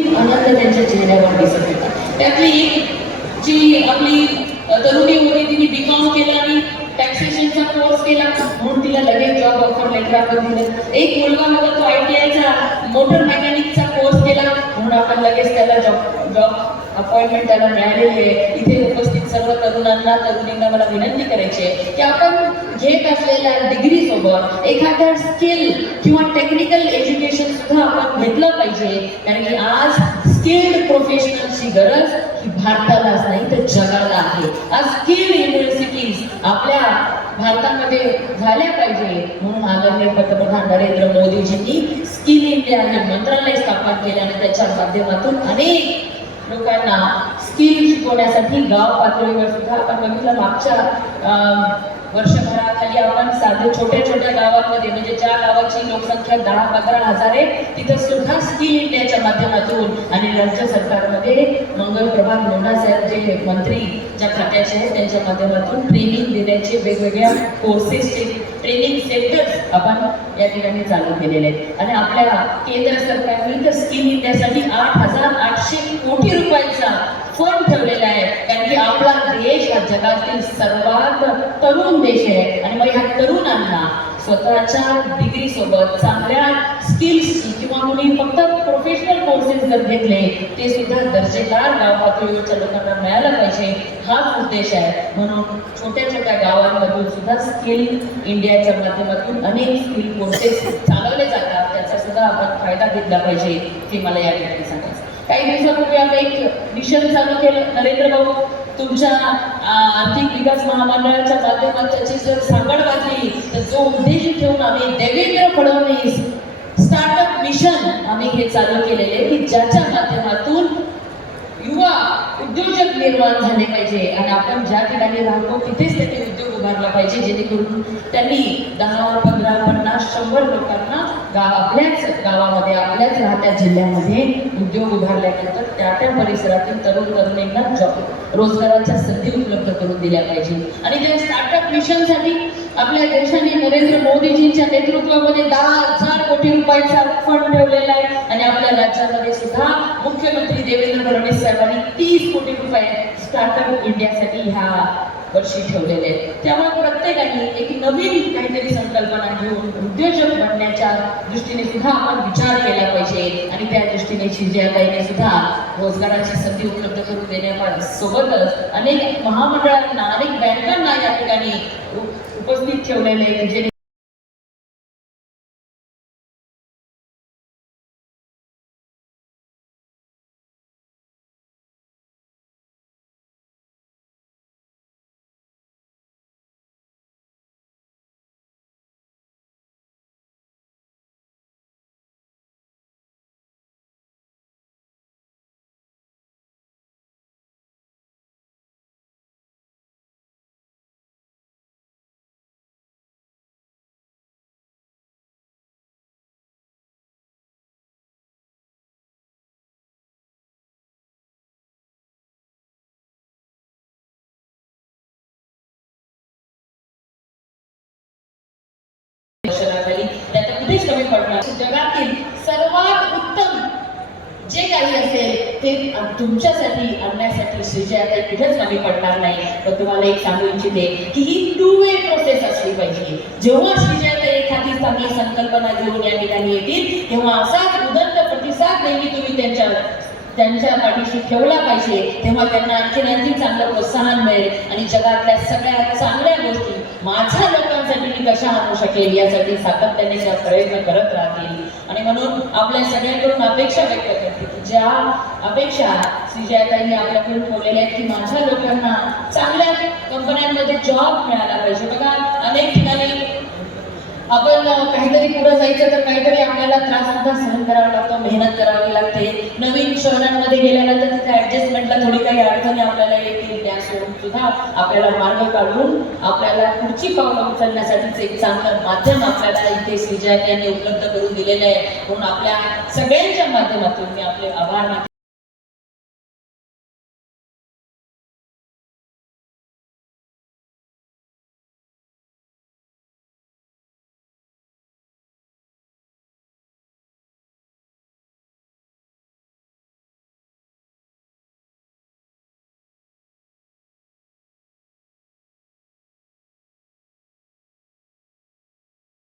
आनंद त्यांच्या चेहऱ्यावर दिसत होता. त्यातली एक जी आपली तरुणी होती तिने बीकॉम केला आणि टॅक्सेशनचा कोर्स केला. म्हणून तिला लगेच जॉब ऑफर लेटर आपण दिलं. एक मुलगा होता तो आय टी आयचा मोटर मेकॅनिकचा कोर्स केला. म्हणून आपण लगेच त्याला जॉब जॉब अपॉइंटमेंट त्याला मिळालेली आहे. इथे उपस्थित सर्व तरुणांना तरुणींना मला विनंती करायची आहे की आपण घेत असलेल्या डिग्री सोबत स्किल किंवा टेक्निकल एज्युकेशन घेतलं पाहिजे. कारण की आज स्किल्ड प्रोफेशनलची गरज ही भारतालाच नाही तर जगाला आहे. आज स्किल्ड युनिव्हर्सिटीज आपल्या भारतामध्ये झाल्या पाहिजे. म्हणून आदरणीय पंतप्रधान नरेंद्र मोदीजींनी स्किल इंडिया हे मंत्रालय स्थापन केले आणि त्याच्या माध्यमातून अनेक लोकांना स्किल शिकवण्यासाठी गाव पातळीवर सुद्धा आपण बघितलं मागच्या अं, वर्षभराखाली आपण साधे छोट्या छोट्या गावांमध्ये म्हणजे ज्या गावाची लोकसंख्या दहा पंधरा हजार आहे तिथं स्किल इंडियाच्या माध्यमातून आणि राज्य सरकारमध्ये मंगल प्रभात लोढा साहेब जे मंत्री ज्या खात्याचे आहेत त्यांच्या माध्यमातून ट्रेनिंग देण्याचे वेगवेगळ्या कोर्सेसचे ट्रेनिंग सेंटर्स आपण या ठिकाणी चालू केलेले आहेत. आणि आपल्या केंद्र सरकारने तर स्किल इंडियासाठी आठ हजार आठशे कोटी रुपयाचा फंड ठेवलेला आहे. कारण की आपला देश हा जगातील सर्वात तरुण देश आहे. आणि मग ह्या तरुणांना स्वतःच्या डिग्री सोबत चांगल्या स्किल्स किंवा मुली फक्त प्रोफेशनल कोर्सेस जर घेतले ते सुद्धा दर्जेदार गाव पातळीवरच्या लोकांना मिळायला पाहिजे. हाच उद्देश आहे. म्हणून छोट्या छोट्या गावांमधून सुद्धा स्किल इंडियाच्या माध्यमातून अनेक स्किल कोर्सेस चालवले जातात. त्याचा सुद्धा आपण फायदा घेतला पाहिजे हे मला या ठिकाणी सांगायचं काही दिवसापूर्वी आम्ही एक मिशन चालू केलं. नरेंद्र भाऊ तुमच्या आर्थिक विकास महामंडळाच्या माध्यमात त्याची जर सांगड वाजली तर जो उद्देश ठेवून आम्ही देवेंद्र फडणवीस स्टार्टअप मिशन आम्ही हे चालू केलेले. की ज्याच्या माध्यमातून युवा उद्योजक निर्माण झाले पाहिजे. आणि आपण ज्या ठिकाणी राहतो तिथेच त्यांनी उद्योग उभारला पाहिजे. जेणेकरून त्यांनी दहा पंधरा पन्नास शंभर लोकांना गाव आपल्याच गावामध्ये आपल्याच राहत्या जिल्ह्यामध्ये उद्योग उभारल्यानंतर त्या त्या परिसरातील तरुण तरुणींना जॉब रोजगाराच्या संधी उपलब्ध करून दिल्या पाहिजे. आणि त्या स्टार्टअप मिशनसाठी आपल्या देशाने नरेंद्र मोदीजींच्या नेतृत्वामध्ये दहा हजार कोटी रुपयाचा फंड ठेवलेला आहे. आणि आपल्या राज्यामध्ये सुद्धा मुख्यमंत्री देवेंद्र फडणवीस साहेबांनी तीस कोटी रुपये स्टार्टअप इंडियासाठी ह्या वर्षी ठेवलेले आहेत. त्यामुळे प्रत्येकाने एक नवीन काहीतरी संकल्पना घेऊन उद्योजक बनण्याच्या दृष्टीने सुद्धा आपण विचार केला पाहिजे. आणि त्या दृष्टीने शिरजाताईने सुद्धा रोजगाराची संधी उपलब्ध करून देण्यासोबतच अनेक महामंडळांना अनेक बँकांना या ठिकाणी उपस्थित ठेवलेले आहे. त्यात कुठेच कमी पडणार. जगातील सर्वात उत्तम जे काही असेल ते तुमच्यासाठी आणण्यासाठी श्रीजयाताई कुठेच कमी पडणार नाही. पण तुम्हाला एक सांगू इच्छिते की ही टू वे प्रोसेस असली पाहिजे. जेव्हा श्रीजयाताई एखादी चांगली संकल्पना घेऊन या ठिकाणी येतील तेव्हा असाच उदंड प्रतिसाद नेहमी तुम्ही त्यांच्या त्यांच्या पाठीशी ठेवला पाहिजे तेव्हा त्यांना आणखीन आणखी चांगलं प्रोत्साहन मिळेल. आणि जगातल्या सगळ्या चांगल्या गोष्टी माझ्या लोकांसाठी मी कशा आणू शकेल यासाठी सातत्याने त्या प्रयत्न करत राहतील. आणि म्हणून आपल्या सगळ्यांकडून अपेक्षा व्यक्त करते ज्या अपेक्षा श्रीजयाताईंनी आपल्याकडून ठेवलेल्या आहेत की माझ्या लोकांना चांगल्या कंपन्यांमध्ये जॉब मिळाला पाहिजे. बघा आपण काहीतरी पुढे जायचं तर काहीतरी आपल्याला त्रास सुद्धा सहन करावा लागतो मेहनत करावी लागते. नवीन शहरांमध्ये गेल्यानंतर तिथे ऍडजस्टमेंटला थोडी काही अडचणी आपल्याला येतील त्या सोडून सुद्धा आपल्याला मार्ग काढून आपल्याला पुढची पावलं उचलण्यासाठीच एक चांगलं माध्यम आपल्याला इथे श्रीजयात यांनी उपलब्ध करून दिलेलं आहे. म्हणून आपल्या सगळ्यांच्या माध्यमातून मी आपले आभार